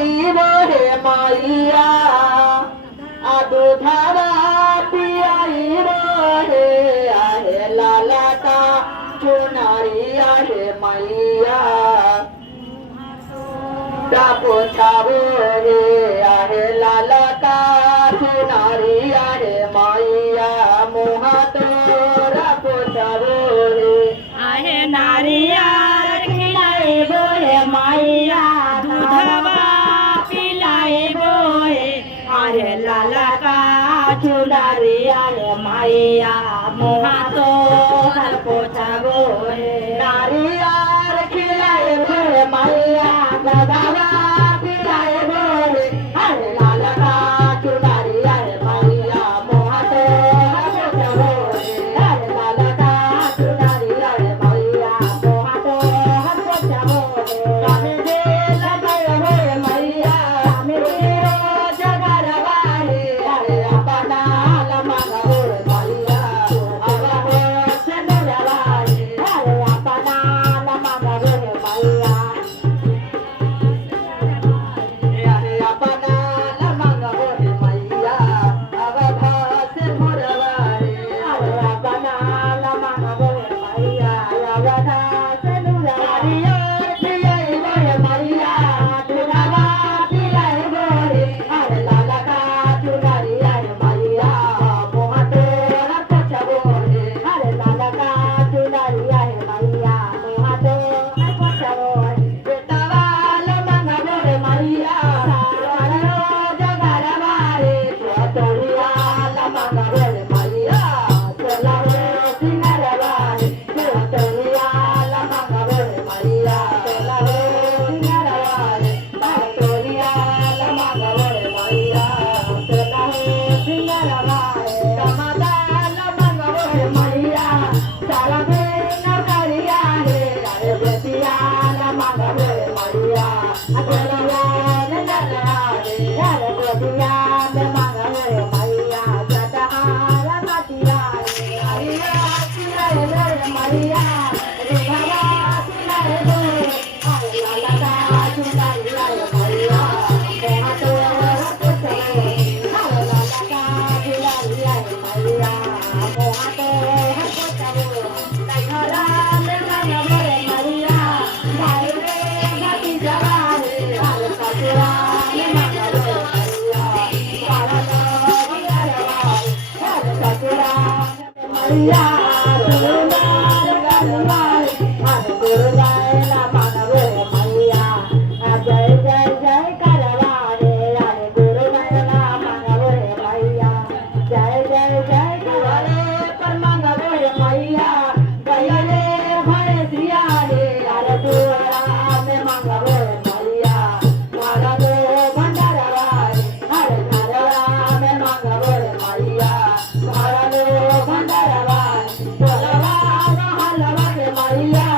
खिलाई रे मैया दुधावा पियाई रे आहे लाला का चुनारी आहे मैया पोछावो रे आहे लाला का चुनारी आहे मैया मोहात पोछावो रे आहे नारियल खिलाई बोहे मैया दूधवा पिलाई बोहे आहे लाला का चुनारी आहे मैया मोहातो हर पोछा बोहे नारियल खिलाई बोहे मैया दूधवा पिलाई बोहे आहे लाला का चुनारी आहे मैया मोहात पोछावो रे आहे लाला का चुनारी आहे मैया मोहात पोछावो रे आम्ही गेला रे मैया आम्ही गेलो जगरवाडी अरे आपणाला मागवो मैया आवा हो चंद्रवाडी अरे आपणाला मागवो मैया अरे आपणाला मागवो मैया आवा भास मोरवाडी अरे आपणाला मागवो मैया आवा भास मोरवाडी पिलाई रे मैया दुधावा पिलाई रे अरे लाला का चुनारी आहे मैया मोहातो पोछावो रे अरे लाला का चुनारी आहे मैया मोहातो पोछावो बेटावाला मागवो रे मैया सारो जगारवा रे तोरियाला मागवो रे मैया चला रे सिंगारवा रे तोरियाला मागवो रे मैया चला रे सिंगारवा रे तोरियाला मागवो रे मैया चला रे सिंगारवा रे टमाटाला मागवो रे मैया सारा बेन करिया रे अरे बेटियाला मागवो रे मैया चला रे नरवा रे अरे बेटियाला मागवो रे मैया जटाहारा मातिया रे हरिया चिराय रे मैया रे बाबा चिराय रे अरे लाला का चुनारी आहे मैया मोहातो पोछावो अरे लाला का चुनारी आहे मैया मोहातो पोछावो नाही घराले मागवो रे मैया बाहेर घाटी जावा रे अरे सासुराले मागवो रे मैया बाळाला विचारवा अरे सासुराले मैया दुलार गलवा अरे दुर्गाला मागवो रे मैया जय जय जय करवा रे अरे दुर्गाला मागवो रे मैया जय जय जय करवा रे पर मागवो रे मैया गयले भय सिया रे अरे दुर्गाने मागवो रे मैया मारा दो भंडारवा रे अरे घरवाने मागवो रे मैया मारा दो भंडारवा रे बोलवा हलवा रे मैया